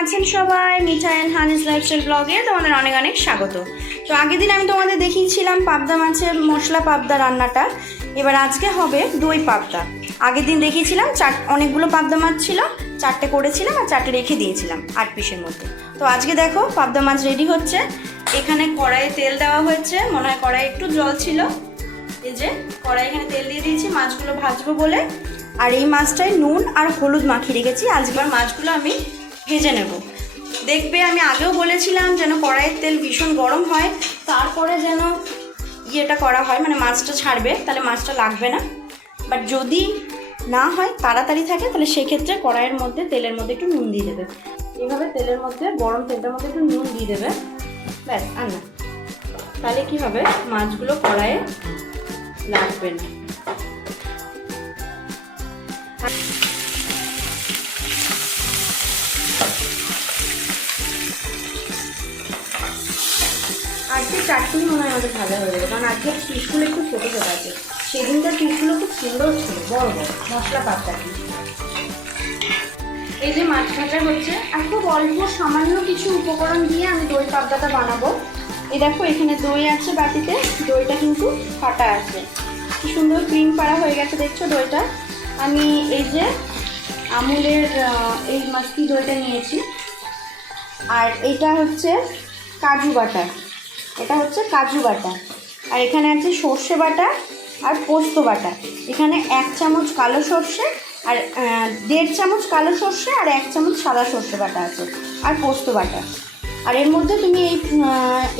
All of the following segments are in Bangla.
আছেন সবাই, মিঠা অ্যান্ড হানিস লাইফস্টাইল ব্লগে তোমাদের অনেক অনেক স্বাগত। তো আগের দিন আমি তোমাদের দেখিয়েছিলাম পাবদা মাছের মশলা পাবদা রান্নাটা। এবার আজকে হবে দই পাবদা। আগের দিন দেখিয়েছিলাম চার, অনেকগুলো পাবদা মাছ ছিল, চারটে করেছিলাম আর চারটে রেখে দিয়েছিলাম আট পিসের মধ্যে। তো আজকে দেখো পাবদা মাছ রেডি হচ্ছে। এখানে কড়াইয়ে তেল দেওয়া হয়েছে, মনে হয় কড়াইয়ে একটু জল ছিল। এই যে কড়াই এখানে তেল দিয়ে দিয়েছি, মাছগুলো ভাজবো বলে। আর এই মাছটায় নুন আর হলুদ মাখিয়ে রেখেছি। আজকের মাছগুলো আমি ভেজে নেব। দেখবে আমি আগেও বলেছিলাম যেন কড়াইয়ের তেল ভীষণ গরম হয়, তারপরে যেন ইয়েটা করা হয় মানে মাছটা ছাড়বে, তাহলে মাছটা লাগবে না। বাট যদি না হয়, তাড়াতাড়ি থাকে, তাহলে সেক্ষেত্রে কড়াইয়ের মধ্যে তেলের মধ্যে একটু নুন দিয়ে দেবে। এইভাবে তেলের মধ্যে, গরম তেলটার মধ্যে একটু নুন দিয়ে দেবে। ব্যাস, আর না। তাহলে কী হবে? মাছগুলো কড়াইয়ে লাগবে না। চারটুই মনে হয় আমাদের ভাজা হয়ে যাবে। কারণ আজকে পিসগুলো একটু ছোটো ছোটো আছে। সেদিনকার পিসগুলো খুব সুন্দর ছিল বড় বড় মশলা পাতা পিস এই যে মাছ ভাজা হচ্ছে। আর খুব অল্প সামান্য কিছু উপকরণ দিয়ে আমি দই পাবদাটা বানাবো। এই দেখো এখানে দই আছে বাটিতে দইটা কিন্তু ফাটা আছে। কি সুন্দর ক্রিম পাড়া হয়ে গেছে দেখছ দইটা? আমি এই যে আমুলের এই মাছটি দইটা নিয়েছি। আর এটা হচ্ছে কাজু বাটা। এটা হচ্ছে কাজু বাটা। আর এখানে আছে সর্ষে বাটা আর পোস্ত বাটা। এখানে এক চামচ কালো সর্ষে আর দেড় চামচ কালো সর্ষে আর এক চামচ সাদা সর্ষে বাটা আছে আর পোস্ত বাটা। আর এর মধ্যে তুমি এই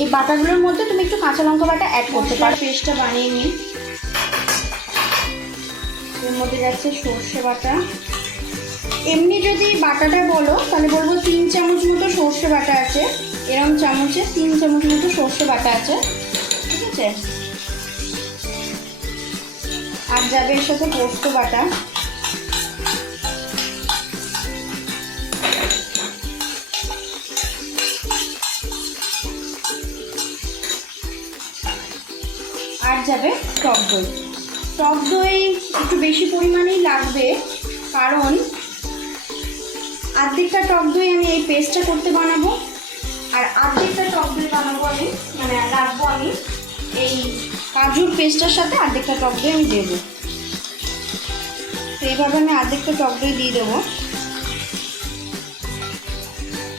এই বাটাগুলোর মধ্যে তুমি একটু কাঁচা লঙ্কা বাটা অ্যাড করতে পারো। পেস্টটা বানিয়ে নিই। এর মধ্যে যাচ্ছে সর্ষে বাটা। এমনি যদি বাটাটা বলো তাহলে বলব সর্ষে বাটা আছে, এরম চামচে তিন চামচ মতো সর্ষে বাটা আছে, ঠিক আছে? আর যাবে এর সাথে পোস্ত বাটা, আর যাবে টক দই। টক দই একটু বেশি পরিমাণেই লাগবে, কারণ আর্ধেকটা টক দই আমি এই পেস্টটা করতে বানাবো। আর আর্ধেকটা টক দই বানাবো আমি মানে রাখব আমি এই কাজুর পেস্টটার সাথে আর্ধেকটা টক দই আমি দেবো। তো এইভাবে আমি আর্ধেকটা টক দই দিয়ে দেবো।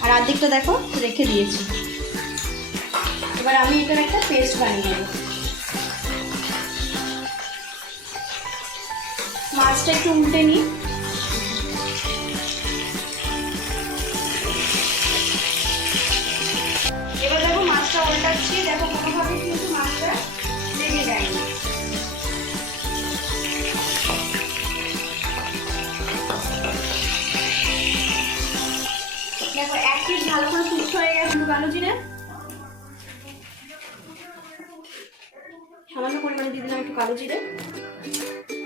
আর আর্ধেকটা দেখো, রেখে দিয়েছি। এবার আমি এটার একটা পেস্ট বানিয়ে নেব। মাছটা একটু উল্টে নিই। উল্টাচ্ছি দেখো কোনোভাবে কিন্তু মাছটা লেগে যায়নি। দেখো, এক পিস ভালো করে কুক হয়ে গেছে কালো জিরে। সামান্য পরিমাণে দিয়ে দিলাম একটু কালো জিরে।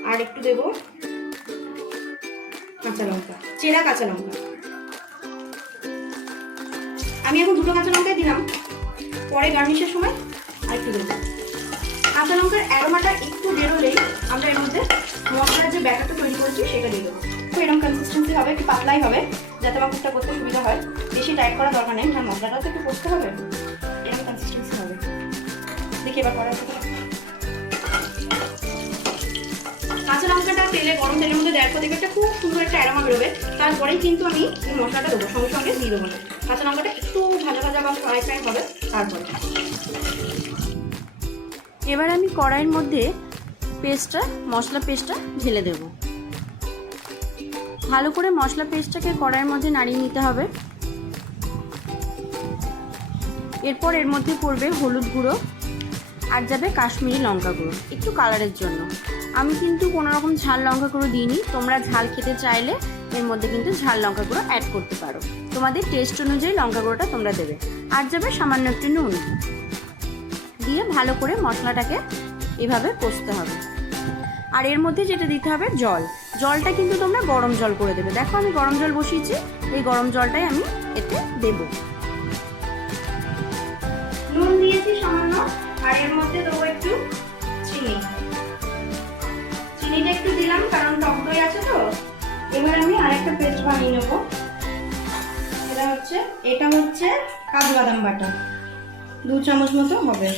আর একটু দেবো কাঁচা লঙ্কা, চেরা কাঁচা লঙ্কা। আমি এখন দুটো কাঁচা লঙ্কাই দিলাম। পরে গার্নিশের সময় আর একটু দেবো কাঁচা লঙ্কার অ্যারোমাটা একটু বেরোলেই আমরা এর মধ্যে মশলার যে ব্যাটারটা তৈরি করেছি সেটা দিয়ে দেবো। এরকম কনসিস্টেন্সি হবে, একটু পাতলাই হবে, যাতে আমার কুকটা করতে সুবিধা হয়। বেশি টাইট করা দরকার নেই হ্যাঁ মশলাটাও তো একটু করতে হবে। এরকম কনসিস্টেন্সি হবে। দেখি এবার করা কাঁচা লঙ্কাটা তেলে গরম তেলের মধ্যে দেওয়ার পর দেখবে একটা খুব সুন্দর একটা অ্যারোমা বেরোবে। তারপরেই কিন্তু আমি মশলাটা দেবো, সঙ্গে সঙ্গে দিয়ে দেবো। না কাঁচা লঙ্কাটা একটু ভাজা ভাজা বা ফ্রাই ফ্রাই হবে তারপরে। এবার আমি কড়াইয়ের মধ্যে পেস্টটা, মশলা পেস্টটা ঢেলে দেব। ভালো করে মশলা পেস্টটাকে কড়াইয়ের মধ্যে নাড়িয়ে নিতে হবে। এরপর এর মধ্যে পড়বে হলুদ গুঁড়ো আর যাবে কাশ্মীরি লঙ্কা গুঁড়ো, একটু কালারের জন্য। আমি কিন্তু কোনো রকম ঝাল লঙ্কা গুঁড়ো দিইনি। তোমরা ঝাল খেতে চাইলে এর মধ্যে কিন্তু ঝাল লঙ্কা গুঁড়ো অ্যাড করতে পারো। তোমাদের টেস্ট অনুযায়ী লঙ্কা গুঁড়োটা তোমরা দেবে। আর যাবে সামান্য একটু নুন। দিয়ে ভালো করে মশলাটাকে এভাবে কষতে হবে। আর এর মধ্যে যেটা দিতে হবে জল। জলটা কিন্তু তোমরা গরম জল করে দেবে। দেখো আমি গরম জল বসিয়েছি। এই গরম জলটাই আমি এতে দেব। নুন দিয়েছি সামান্য। আর এর মধ্যে দেবো একটু চিনি। চিনিটা একটু দিলাম, কারণ টক দই আছে তো। এবার আমি আরেকটা পেস্ট বানিয়ে নেব। এটা হচ্ছে এটা হচ্ছে কাজু বাদাম বাটা। দু চামচ মতো হবে।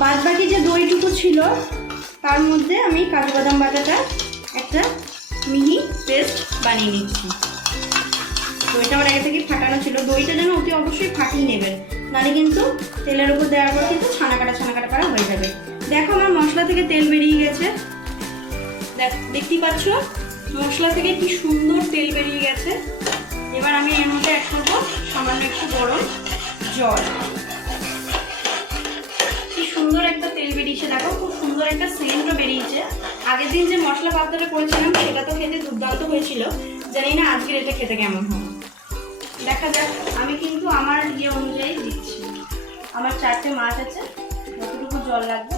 বাদ বাকি যে দইটুকু ছিল, তার মধ্যে আমি কাজু বাদাম বাটাটা একটা মিহি পেস্ট বানিয়ে নিচ্ছি। দইটা আমার আগে থেকে ফাটানো ছিল। দইটা যেন অতি অবশ্যই ফাটিয়ে নেবেন। নাহলে কিন্তু তেলের উপর দেওয়ার পর কিন্তু ছানা কাটা ছানা কাটা করা হয়ে যাবে। দেখো আমার মশলা থেকে তেল বেরিয়ে গেছে। দেখ, দেখতেই পাচ্ছ? মশলা থেকে কি সুন্দর তেল বেরিয়ে গেছে। এবার আমি এর মধ্যে এক করব সামান্য একটু গরম জল। একটা সেন্টও বেরিয়েছে। আগের দিন যে মশলা পাতাটা করেছিলাম, সেটা তো খেতে দুর্দান্ত হয়েছিল। জানি না আজকের এটা খেতে কেমন হবে দেখা যাক, আমি কিন্তু আমার ইয়ে অনুযায়ী দিচ্ছি। আমার চারটে মাছ আছে, যতটুকু জল লাগবে।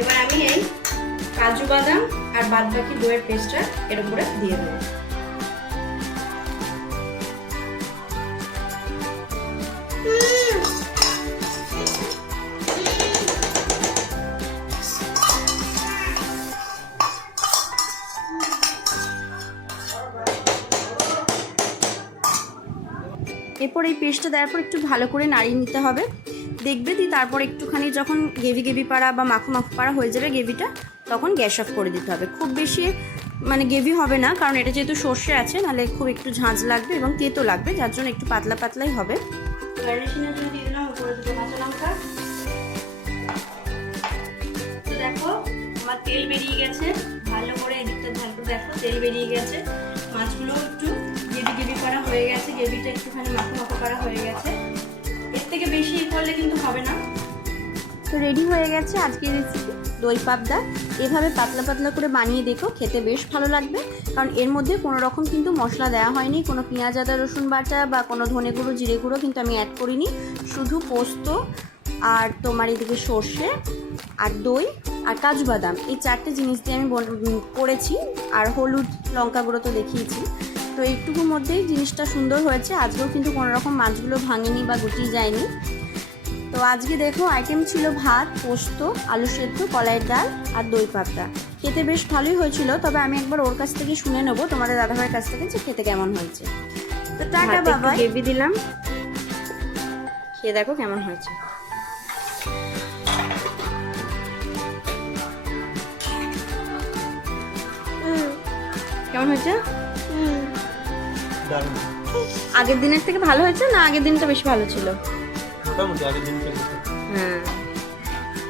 এবার আমি এই কাজু বাদাম আর বাদ বাকি দইয়ের পেস্টটা এর উপরে দিয়ে দেবো। এরপর এই পেস্টটা দেওয়ার পর একটু ভালো করে নাড়িয়ে নিতে হবে। দেখবে দি তারপর একটুখানি যখন গেভি গেভি পাড়া বা মাখো মাখো পাড়া হয়ে যাবে গেভিটা তখন গ্যাস অফ করে দিতে হবে। খুব বেশি মানে গেভি হবে না, কারণ এটা যেহেতু সর্ষে আছে, নাহলে খুব একটু ঝাঁঝ লাগবে এবং তেতো লাগবে, যার জন্য একটু পাতলা পাতলাই হবে। দেখো, আমার তেল বেরিয়ে গেছে। ভালো করে এদিকটা ভালো দেখো, তেল বেরিয়ে গেছে। মাছগুলো একটু গেবি গেবি করা হয়ে গেছে গেবিটা একটুখানি মাখো মাখো করা হয়ে গেছে। এর থেকে বেশি করলে কিন্তু হবে না। তো রেডি হয়ে গেছে আজকের রেসিপি দই পাবদা। এভাবে পাতলা পাতলা করে বানিয়ে দেখো, খেতে বেশ ভালো লাগবে। কারণ এর মধ্যে কোনো রকম কিন্তু মশলা দেওয়া হয়নি, কোনো পেঁয়াজ, আদা, রসুন বাটা বা কোনো ধনে গুঁড়ো, জিরে গুঁড়ো কিন্তু আমি অ্যাড করিনি। শুধু পোস্ত আর তোমার এদিকে সর্ষে আর দই। আর কাজু বাদাম। এই চারটে জিনিস দিয়ে আমি করেছি। আর হলুদ লঙ্কা গুঁড়ো তো দেখিয়েছি। তো এইটুকুর মধ্যেই জিনিসটা সুন্দর হয়েছে। আজকেও কিন্তু কোনো রকম মাছগুলো ভাঙেনি বা গুটিয়ে যায়নি। তো আজকে দেখো আইটেম ছিল ভাত পোস্ত আলু সেদ্ধ কলাইয়ের ডাল আর দই পাতা। খেতে বেশ ভালোই হয়েছিল তবে আমি একবার ওর কাছ থেকে শুনে নেব তোমাদের দাদাভাইয়ের কাছ থেকে যে খেতে কেমন হয়েছে। তো টাটা বাবা দিলাম। খেয়ে দেখো কেমন হয়েছে। কেমন হয়েছে? আগের দিনের থেকে ভালো হয়েছে না আগের দিনটা বেশি ভালো ছিল? হ্যাঁ।